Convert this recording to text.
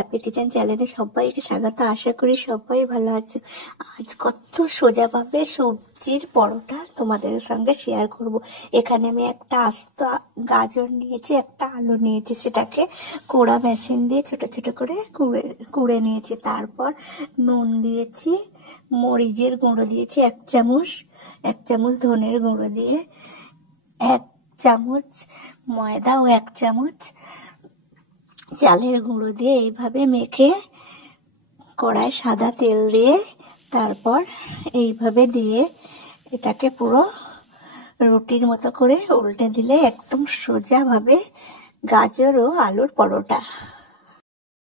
Happy kitchen চ্যানেলে সবাইকে স্বাগত। আশা করি সবাই ভালো আছে। আজ কত সোজাভাবে সবজির পরোটা তোমাদের সঙ্গে শেয়ার করব। এখানে আমি একটা আস্ত গাজর নিয়েছি, একটা আলু নিয়েছি, সেটাকে কোড়া মেশিন দিয়ে ছোট ছোট করে কুড়ে নিয়েছি। তারপর নুন দিয়েছি, মরিচের গুঁড়ো দিয়েছি এক চামচ ধনের গুঁড়ো দিয়ে, 1 চামচ ময়দা ও 1 চামচ চালের গুঁড়ো দিয়ে এইভাবে মেখে কড়ায় সাদা তেল দিয়ে তারপর এইভাবে দিয়ে এটাকে পুরো রুটির মতো করে উল্টে দিলে একদম সোজাভাবে গাজর ও আলুর পরোটা।